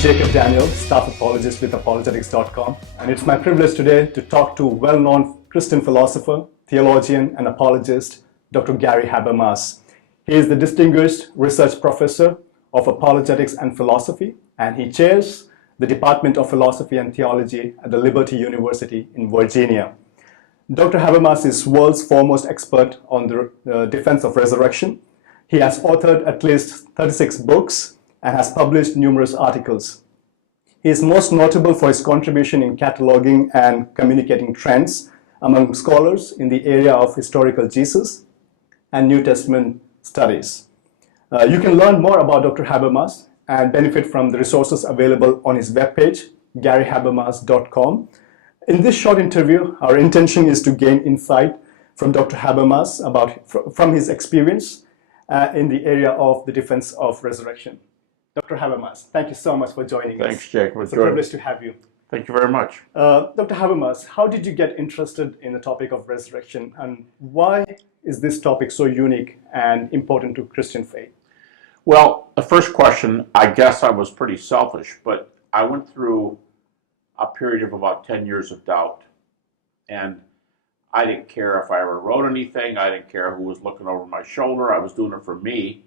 Jacob Daniel, staff apologist with apologetics.com, and it's my privilege today to talk to well-known Christian philosopher, theologian, and apologist, Dr. Gary Habermas. He is the distinguished research professor of apologetics and philosophy, and he chairs the Department of Philosophy and Theology at the Liberty University in Virginia. Dr. Habermas is world's foremost expert on the defense of resurrection. He has authored at least 36 books and has published numerous articles. He is most notable for his contribution in cataloging and communicating trends among scholars in the area of historical Jesus and New Testament studies. You can learn more about Dr. Habermas and benefit from the resources available on his webpage, garyhabermas.com. In this short interview, our intention is to gain insight from Dr. Habermas from his experience in the area of the defense of resurrection. Dr. Habermas, thank you so much for joining us. Thanks, Jacob. It's a privilege to have you. Thank you very much. Dr. Habermas, how did you get interested in the topic of resurrection, and why is this topic so unique and important to Christian faith? Well, the first question, I guess I was pretty selfish, but I went through a period of about 10 years of doubt, and I didn't care if I ever wrote anything. I didn't care who was looking over my shoulder. I was doing it for me.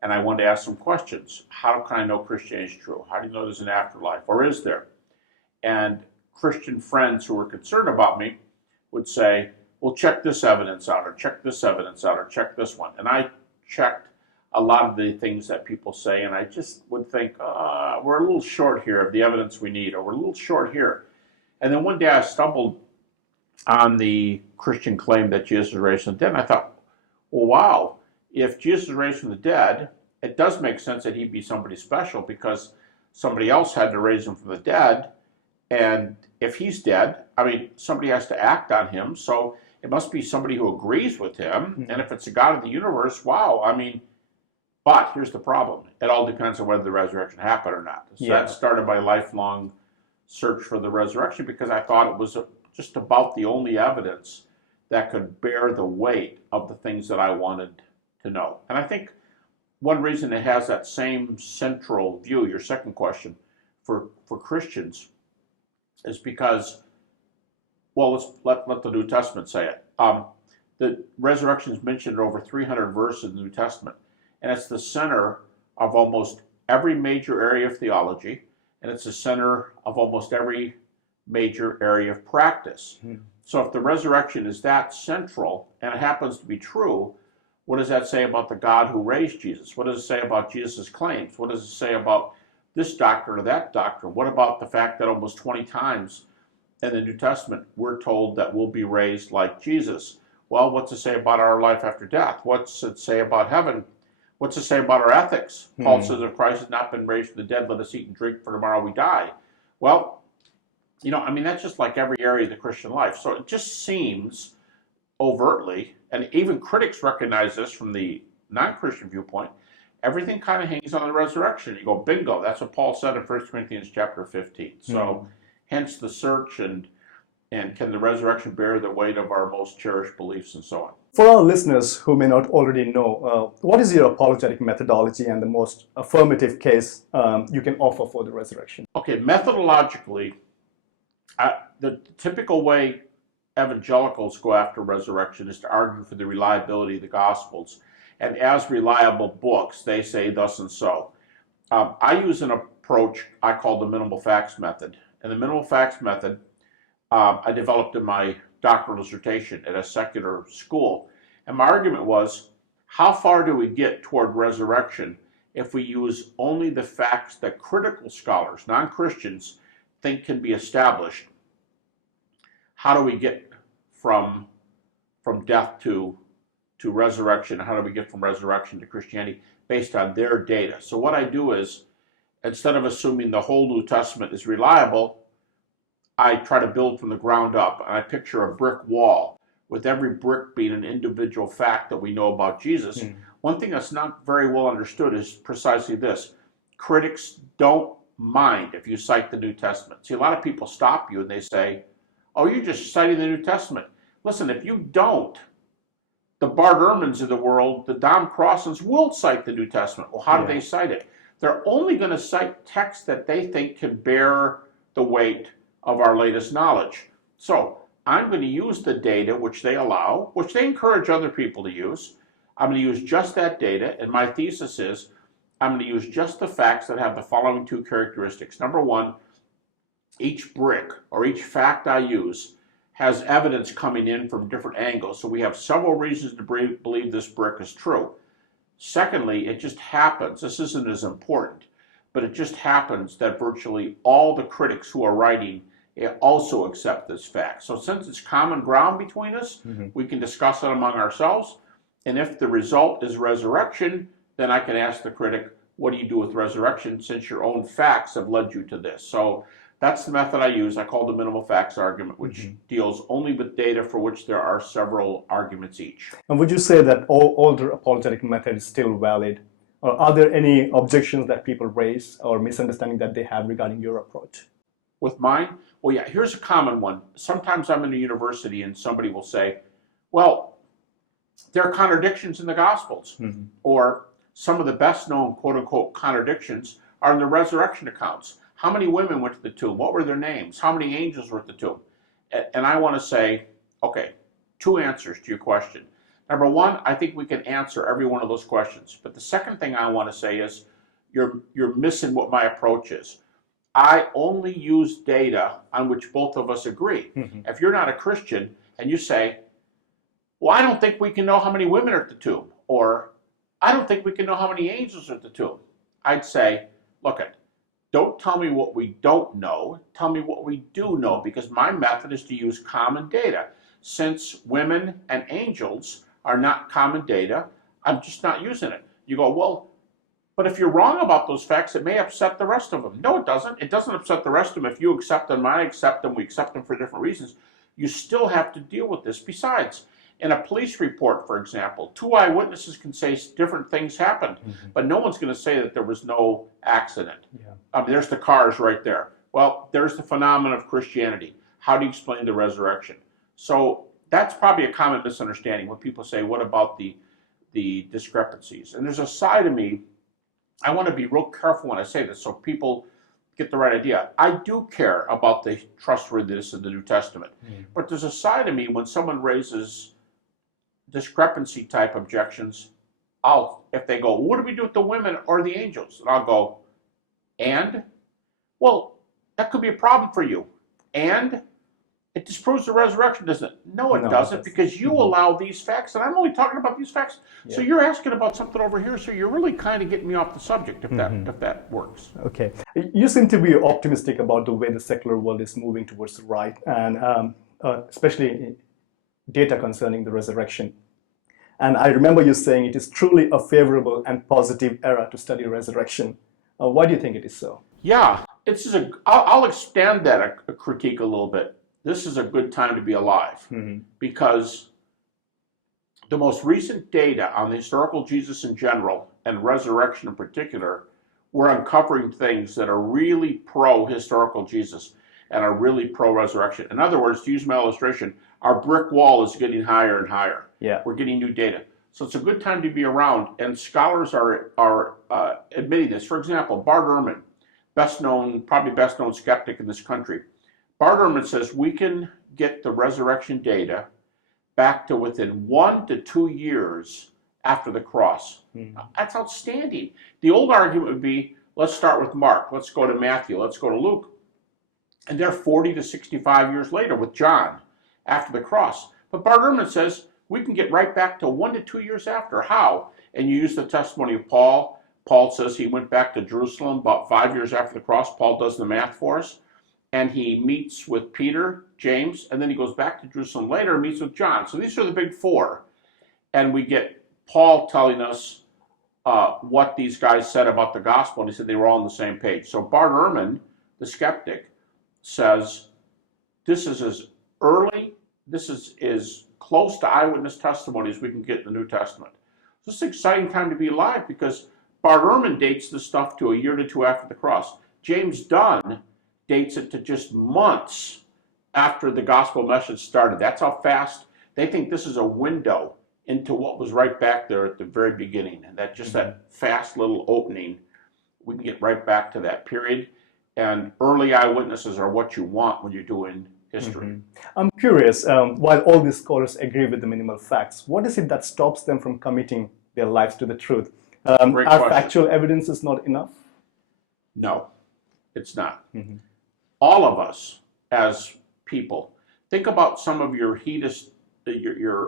And I wanted to ask some questions. How can I know Christianity is true? How do you know there's an afterlife? Or is there? And Christian friends who were concerned about me would say, well, check this evidence out, or check this evidence out, or check this one. And I checked a lot of the things that people say, and I just would think, we're a little short here of the evidence we need, or we're a little short here. And then one day I stumbled on the Christian claim that Jesus was raised from the dead, and I thought, well, wow. If Jesus is raised from the dead, it does make sense that he'd be somebody special because somebody else had to raise him from the dead. And if he's dead, I mean, somebody has to act on him. So it must be somebody who agrees with him. Mm-hmm. And if it's the God of the universe, wow, I mean, but here's the problem. It all depends on whether the resurrection happened or not. So that started my lifelong search for the resurrection because I thought it was just about the only evidence that could bear the weight of the things that I wanted to know. And I think one reason it has that same central view, your second question, for Christians is because, well, let's let the New Testament say it. The resurrection is mentioned in over 300 verses in the New Testament, and it's the center of almost every major area of theology, and it's the center of almost every major area of practice. Mm-hmm. So if the resurrection is that central, and it happens to be true, what does that say about the God who raised Jesus? What does it say about Jesus' claims? What does it say about this doctrine or that doctrine? What about the fact that almost 20 times in the New Testament we're told that we'll be raised like Jesus? Well, what's it say about our life after death? What's it say about heaven? What's it say about our ethics? Paul says, if Christ has not been raised from the dead, let us eat and drink, for tomorrow we die. Well, you know, I mean, that's just like every area of the Christian life. So it just seems overtly, and even critics recognize this from the non-Christian viewpoint, everything kind of hangs on the resurrection. You go, bingo, that's what Paul said in 1 Corinthians chapter 15. So hence the search and can the resurrection bear the weight of our most cherished beliefs and so on. For our listeners who may not already know, what is your apologetic methodology and the most affirmative case you can offer for the resurrection? Okay, methodologically, the typical way evangelicals go after resurrection is to argue for the reliability of the Gospels. And as reliable books, they say thus and so. I use an approach I call the minimal facts method. And the minimal facts method I developed in my doctoral dissertation at a secular school. And my argument was, how far do we get toward resurrection if we use only the facts that critical scholars, non-Christians, think can be established? How do we get from death to resurrection? How do we get from resurrection to Christianity based on their data? So what I do is, instead of assuming the whole New Testament is reliable, I try to build from the ground up, and I picture a brick wall with every brick being an individual fact that we know about Jesus. One thing that's not very well understood is precisely this. Critics don't mind if you cite the New Testament. See, a lot of people stop you and they say, oh, you're just citing the New Testament. Listen, if you don't, the Bart Ehrmans of the world, the Dom Crossan's will cite the New Testament. Well, how do they cite it? they're only going to cite texts that they think can bear the weight of our latest knowledge. So I'm going to use the data which they allow, which they encourage other people to use. I'm going to use just that data, and my thesis is I'm going to use just the facts that have the following two characteristics. Number one, each brick or each fact I use has evidence coming in from different angles, so we have several reasons to believe this brick is true. Secondly, it just happens, this isn't as important, but it just happens that virtually all the critics who are writing also accept this fact. So since it's common ground between us, we can discuss it among ourselves, and if the result is resurrection, then I can ask the critic, what do you do with resurrection since your own facts have led you to this? So that's the method I use. I call the minimal facts argument, which deals only with data for which there are several arguments each. And would you say that all older apologetic method is still valid? Or are there any objections that people raise or misunderstanding that they have regarding your approach? With mine? Well, yeah, here's a common one. Sometimes I'm in a university and somebody will say, well, there are contradictions in the Gospels. Or some of the best known quote-unquote contradictions are in the resurrection accounts. How many women went to the tomb? What were their names? How many angels were at the tomb? And I want to say, okay, two answers to your question. Number one, I think we can answer every one of those questions. But the second thing I want to say is you're missing what my approach is. I only use data on which both of us agree. If you're not a Christian and you say, well, I don't think we can know how many women are at the tomb, or I don't think we can know how many angels are at the tomb, I'd say, look, don't tell me what we don't know, tell me what we do know, because my method is to use common data. Since women and angels are not common data, I'm just not using it. You go, well, but if you're wrong about those facts, it may upset the rest of them. No, it doesn't. It doesn't upset the rest of them. If you accept them, I accept them, we accept them for different reasons. You still have to deal with this. Besides, in a police report, for example, two eyewitnesses can say different things happened, but no one's going to say that there was no accident. I mean, there's the cars right there. Well, there's the phenomenon of Christianity. How do you explain the resurrection? So that's probably a common misunderstanding when people say, what about the discrepancies? And there's a side of me, I want to be real careful when I say this so people get the right idea. I do care about the trustworthiness of the New Testament, but there's a side of me when someone raises discrepancy type objections, if they go, what do we do with the women or the angels? And I'll go, and? Well, that could be a problem for you. And it disproves the resurrection, doesn't it? No, it doesn't, because you allow these facts, and I'm only talking about these facts. So you're asking about something over here, so you're really kind of getting me off the subject, if that works. Okay. You seem to be optimistic about the way the secular world is moving towards the right, and especially data concerning the resurrection. And I remember you saying it is truly a favorable and positive era to study resurrection. Why do you think it is so? Yeah, I'll extend that a critique a little bit. This is a good time to be alive, because the most recent data on the historical Jesus in general and resurrection in particular, we're uncovering things that are really pro-historical Jesus and are really pro-resurrection. In other words, to use my illustration, our brick wall is getting higher and higher. We're getting new data. So it's a good time to be around, and scholars are admitting this. For example, Bart Ehrman, probably best known skeptic in this country. Bart Ehrman says we can get the resurrection data back to within 1 to 2 years after the cross. That's outstanding. The old argument would be, let's start with Mark, let's go to Matthew, let's go to Luke. And they're 40 to 65 years later with John after the cross. But Bart Ehrman says we can get right back to 1 to 2 years after. How? And you use the testimony of Paul. Paul says he went back to Jerusalem about 5 years after the cross. Paul does the math for us. And he meets with Peter, James, and then he goes back to Jerusalem later and meets with John. So these are the big four. And we get Paul telling us what these guys said about the gospel, and he said they were all on the same page. So Bart Ehrman, the skeptic, says this is as close to eyewitness testimony as we can get in the New Testament. So it's an exciting time to be alive, because Bart Ehrman dates this stuff to a year to two after the cross. James Dunn dates it to just months after the gospel message started. That's how fast they think this is a window into what was right back there at the very beginning, and that just that fast little opening we can get right back to that period. And early eyewitnesses are what you want when you're doing history. I'm curious, while all these scholars agree with the minimal facts, what is it that stops them from committing their lives to the truth? Great Are question. factual evidence is not enough? No, it's not. All of us as people, think about some of your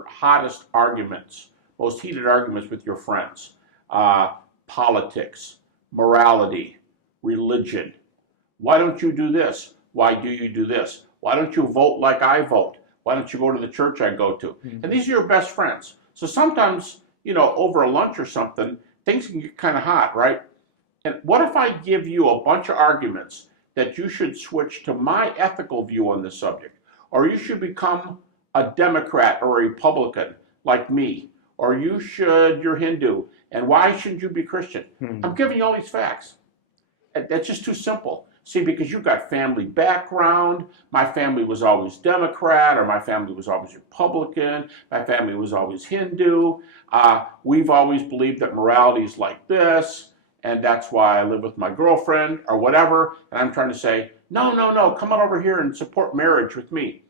hottest arguments, most heated arguments with your friends. Politics, morality, religion. Why don't you do this? Why do you do this? Why don't you vote like I vote? Why don't you go to the church I go to? And these are your best friends. So sometimes, over a lunch or something, things can get kind of hot, right? And what if I give you a bunch of arguments that you should switch to my ethical view on this subject, or you should become a Democrat or a Republican like me, or you're Hindu, and why shouldn't you be Christian? I'm giving you all these facts. That's just too simple. See, because you've got family background, my family was always Democrat, or my family was always Republican, my family was always Hindu, we've always believed that morality is like this, and that's why I live with my girlfriend, or whatever, and I'm trying to say, no, come on over here and support marriage with me.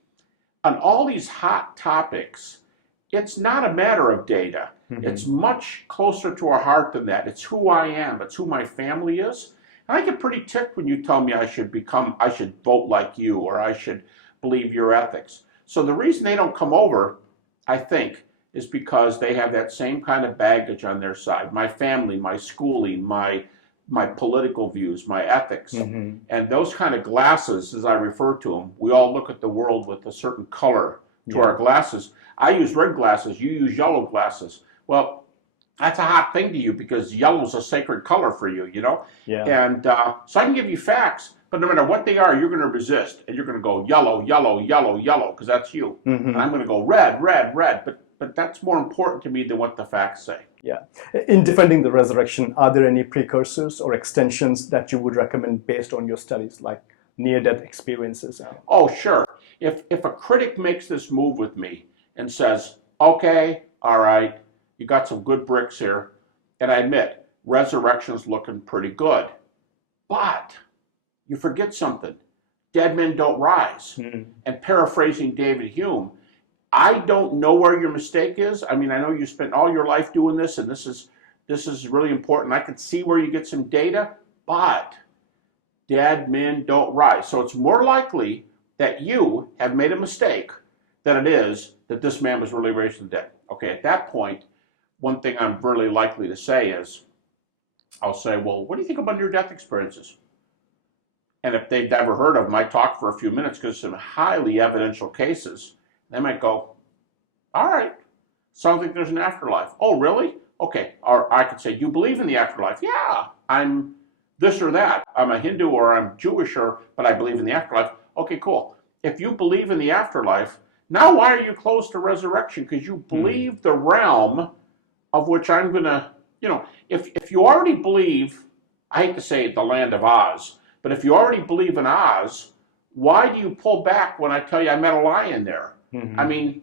On all these hot topics, it's not a matter of data. It's much closer to our heart than that. It's who I am. It's who my family is. And I get pretty ticked when you tell me I should vote like you, or I should believe your ethics. So the reason they don't come over, I think, is because they have that same kind of baggage on their side. My family, my schooling, my political views, my ethics. And those kind of glasses, as I refer to them, we all look at the world with a certain color to our glasses. I use red glasses, you use yellow glasses. Well, that's a hot thing to you because yellow is a sacred color for you, Yeah. And so I can give you facts, but no matter what they are, you're going to resist, and you're going to go yellow, yellow, yellow, yellow, because that's you. And I'm going to go red, red, red, but that's more important to me than what the facts say. Yeah. In defending the resurrection, are there any precursors or extensions that you would recommend based on your studies, like near-death experiences? Oh, sure. If a critic makes this move with me and says, okay, all right, you got some good bricks here, and I admit, resurrection's looking pretty good, but you forget something. Dead men don't rise. And paraphrasing David Hume, I don't know where your mistake is. I mean, I know you spent all your life doing this, and this is really important. I can see where you get some data, but dead men don't rise. So it's more likely that you have made a mistake than it is that this man was really raised from the dead. Okay, at that point, one thing I'm really likely to say is, I'll say, well, what do you think about near-death experiences? And if they've never heard of them, I talk for a few minutes because some highly evidential cases. They might go, all right, sounds like there's an afterlife. Oh, really? Okay. Or I could say, you believe in the afterlife? Yeah, I'm this or that. I'm a Hindu or I'm Jewish, but I believe in the afterlife. Okay, cool. If you believe in the afterlife, now why are you close to resurrection? Because you believe the realm of which I'm going to, if you already believe, I hate to say it, the land of Oz, but if you already believe in Oz, why do you pull back when I tell you I met a lion there? I mean,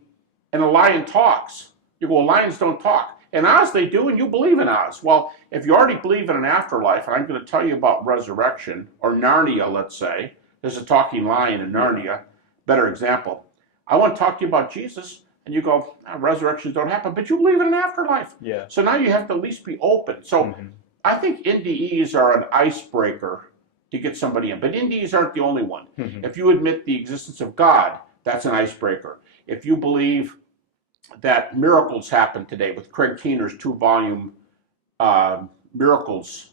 and a lion talks. You go, well, lions don't talk. In Oz they do, and you believe in Oz. Well, if you already believe in an afterlife, and I'm going to tell you about resurrection, or Narnia, let's say, there's a talking lion in Narnia, better example. I want to talk to you about Jesus, and you go, resurrections don't happen, but you believe in an afterlife. Yeah. So now you have to at least be open. So I think NDEs are an icebreaker to get somebody in, but NDEs aren't the only one. If you admit the existence of God, that's an icebreaker. If you believe that miracles happen today with Craig Keener's 2-volume miracles,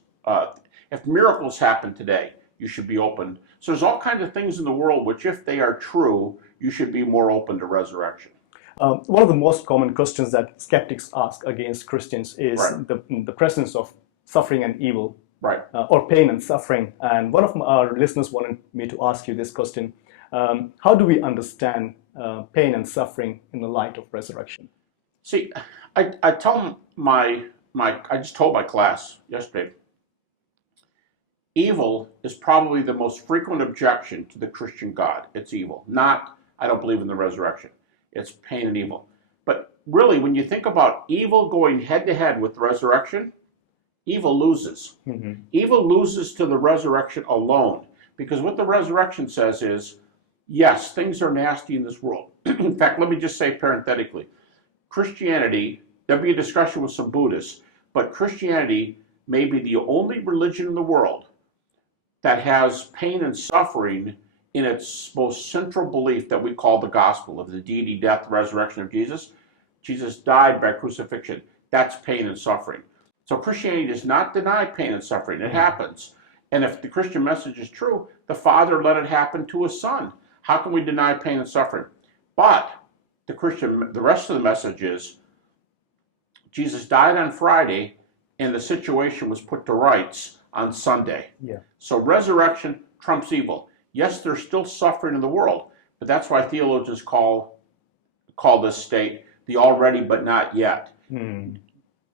if miracles happen today, you should be open. So there's all kinds of things in the world which, if they are true, you should be more open to resurrection. One of the most common questions that skeptics ask against Christians is the presence of suffering and evil, or pain and suffering. And one of our listeners wanted me to ask you this question. How do we understand pain and suffering in the light of resurrection? See, I tell I just told my class yesterday, evil is probably the most frequent objection to the Christian God. It's evil, not I don't believe in the resurrection. It's pain and evil. But really, when you think about evil going head to head with the resurrection, evil loses. Evil loses to the resurrection alone. Because what the resurrection says is, yes, things are nasty in this world. In fact, let me just say parenthetically, Christianity, there'll be a discussion with some Buddhists, but Christianity may be the only religion in the world that has pain and suffering in its most central belief that we call the gospel of the deity, death, resurrection of Jesus. Jesus died by crucifixion. That's pain and suffering. So Christianity does not deny pain and suffering. It happens. And if the Christian message is true, the Father let it happen to his Son. How can we deny pain and suffering? But the rest of the message is Jesus died on Friday and the situation was put to rights on Sunday. Yeah. So resurrection trumps evil. Yes, there's still suffering in the world, but that's why theologians call this state the already but not yet.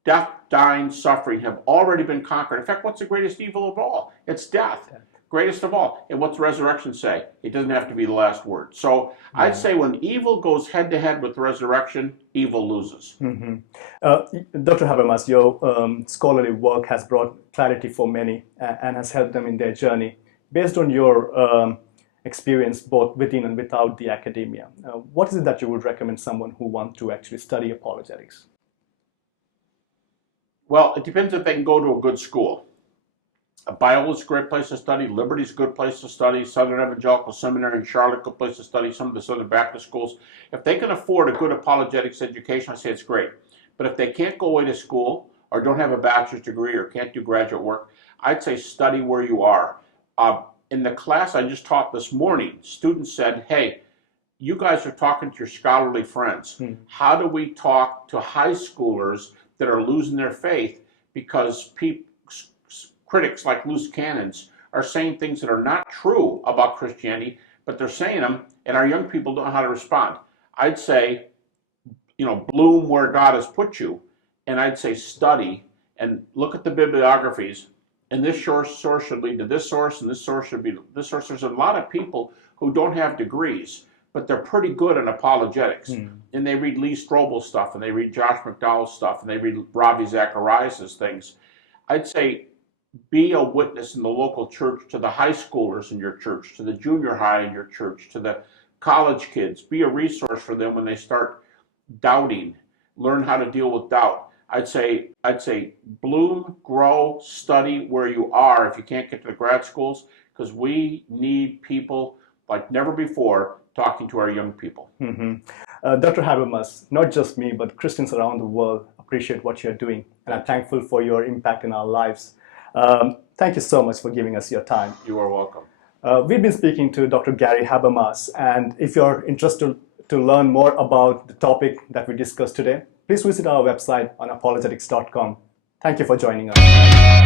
Death, dying, suffering have already been conquered. In fact, what's the greatest evil of all? It's death. Greatest of all. And what's resurrection say? It doesn't have to be the last word. So I'd say when evil goes head to head with resurrection, evil loses. Dr. Habermas, your scholarly work has brought clarity for many and has helped them in their journey. Based on your experience both within and without the academia, what is it that you would recommend someone who wants to actually study apologetics? Well, it depends if they can go to a good school. Biola is a great place to study. Liberty is a good place to study. Southern Evangelical Seminary in Charlotte, good place to study. Some of the Southern Baptist schools. If they can afford a good apologetics education, I say it's great. But if they can't go away to school or don't have a bachelor's degree or can't do graduate work, I'd say study where you are. In the class I just taught this morning, students said, hey, you guys are talking to your scholarly friends. How do we talk to high schoolers that are losing their faith because critics like loose cannons are saying things that are not true about Christianity, but they're saying them, and our young people don't know how to respond? I'd say, bloom where God has put you, and I'd say study and look at the bibliographies, and this source should lead to this source, and this source should be this source. There's a lot of people who don't have degrees, but they're pretty good at apologetics. And they read Lee Strobel's stuff, and they read Josh McDowell's stuff, and they read Ravi Zacharias' things. I'd say be a witness in the local church to the high schoolers in your church, to the junior high in your church, to the college kids. Be a resource for them when they start doubting. Learn how to deal with doubt. I'd say bloom, grow, study where you are if you can't get to the grad schools, because we need people like never before talking to our young people. Dr. Habermas, not just me, but Christians around the world appreciate what you're doing, and I'm thankful for your impact in our lives. Thank you so much for giving us your time. You are welcome. We've been speaking to Dr. Gary Habermas, and if you're interested to learn more about the topic that we discussed today, please visit our website on apologetics.com. Thank you for joining us.